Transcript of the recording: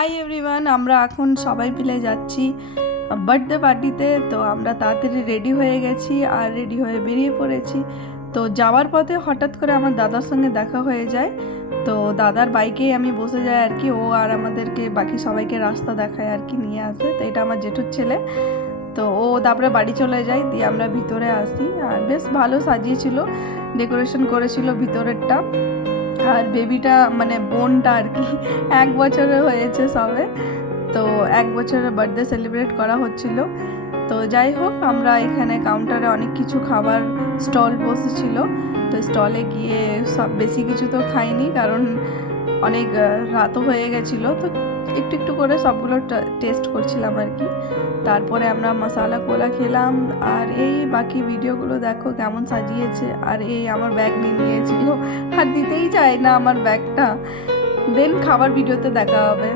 Hi everyone, আমরা এখন সবাই মিলে যাচ্ছি বার্থডে পার্টিতে। তো আমরা তাড়াতাড়ি রেডি হয়ে গেছি আর রেডি হয়ে বেরিয়ে পড়েছি। তো যাওয়ার পথে হঠাৎ করে আমার দাদার সঙ্গে দেখা হয়ে যায়। তো দাদার বাইকেই আমি বসে যাই আর কি, ও আর আমাদেরকে বাকি সবাইকে রাস্তা দেখায় আর কি, নিয়ে আসে। তো এটা আমার জেঠুর ছেলে। তো ও তারপরে বাড়ি চলে যায়, দিয়ে আমরা ভিতরে আসি। আর বেশ ভালো সাজিয়েছিল, ডেকোরেশন করেছিল ভিতরেরটা। আর বেবিটা মানে বোনটা আর কি 1 বছরের হয়েছে সবে। তো 1 বছরের বার্থডে সেলিব্রেট করা হচ্ছিল। তো যাই হোক, আমরা এখানে কাউন্টারে অনেক কিছু খাবার স্টল বসেছিল। তো স্টলে গিয়ে সব বেশি কিছু তো খাইনি, কারণ অনেক রাতও হয়ে গেছিলো। তো একটু একটু করে সবগুলো টেস্ট করছিলাম আর কি। তারপরে আমরা মশালা কোলা খেলাম। আর এই বাকি ভিডিওগুলো দেখো কেমন সাজিয়েছে। আর এই আমার ব্যাগ নিয়ে নিয়েছিল, আর দিতেই চায় না আমার ব্যাগটা। দেন খাবার ভিডিওতে দেখা হবে।